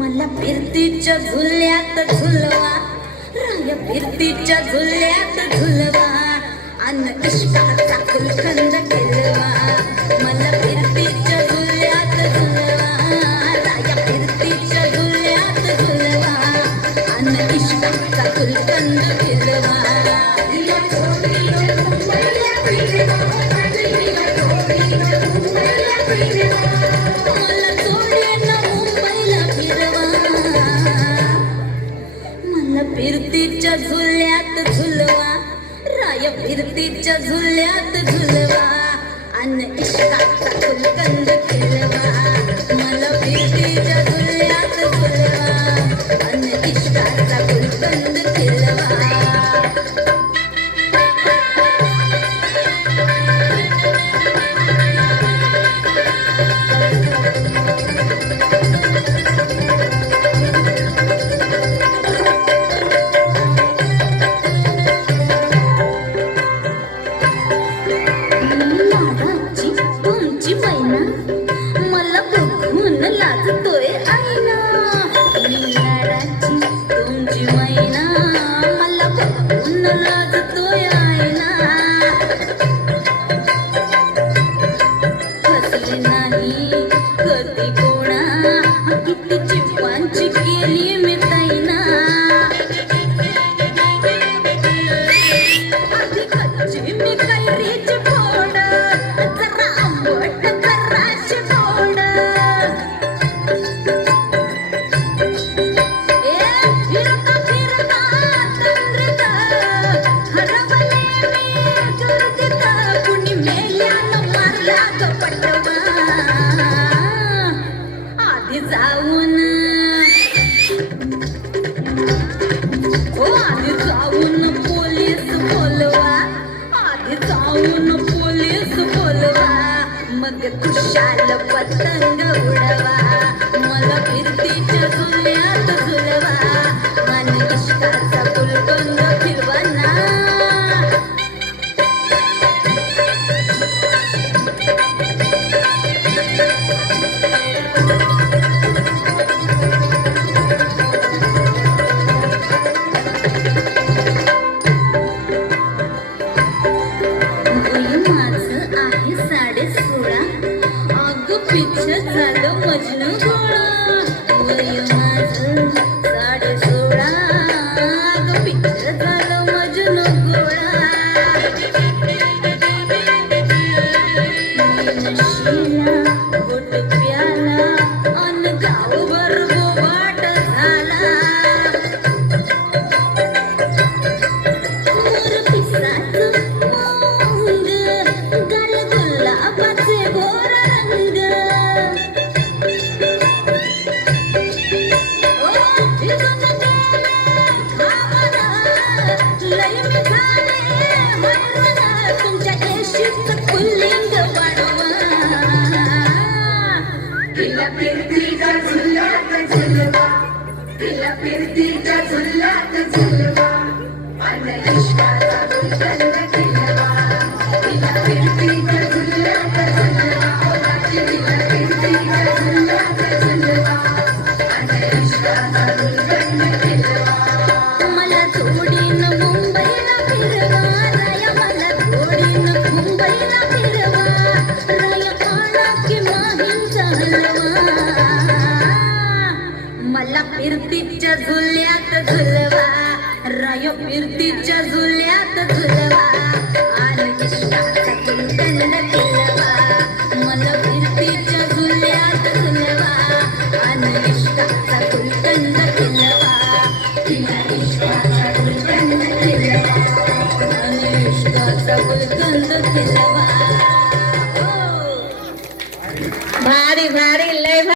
मला फिरतीच्या झुल्यात झुलवा, राया फिरतीच्या झुल्यात झुलवा, अन इश्काचा फुलखंद खेळवा. मला फिरतीच्या झुल्यात झुलवा, राया फिरतीच्या झुल्यात झुलवा, अन इश्काचा फुलखंद खेळवा. फिरतीच्या झुल्यात झुलवा, राया फिरतीच्या झुल्यात झुलवा, अन इश्काचा फुलकंद खेळवा. मला फिरतीच्या झुल्यात झुलवा, अन इश्काचा फुलकंद खेळवा. खुशाल पतंग उडवा, मला फिरतीच्या झुल्यात झुलवा, मन इश्काचा फुलकंद फिरवा ना. झालं मजनू गोळा, वय माझं 16.5, अगं पिक्चर झालं मजनू गोळा. नशीला गोट प्याला, अन गावभर बोबाट झाला. मोर पिसाचं मोंग, गाल गुलाबाचे गोर रंग. तुमच्या येशीचं पुल्लिंग वाढवा, तिला फिरतीच्या झुल्यात झुलवा, तिला फिरतीच्या झुल्यात झुलवा, अन इश्काचा फुलकंद खेळवा. तिला फिरतीच्या झुल्यात झुलवा, तिला फिरतीच्या झुल्यात झुलवा, अन इश्काचा फुलकंद खेळवा. मला थोडीनं मुंबईला फिरवा, राया मला थोडीनं मुंबईला फिरवा, राया आणा की माहींचा हलवा. मला फिरतीच्या झुल्यात झुलवा, राया फिरतीच्या झुल्यात झुलवा, आणि इश्काचा फुलकंद खिलवा मला फिरतीच्या झुल्यात झुलवा आणि इश्काचा गुलकंद खिलवा तिला इश्काचा गुलकंद खिलवा आणि इश्काचा गुलकंद खिलवा. भारी भारी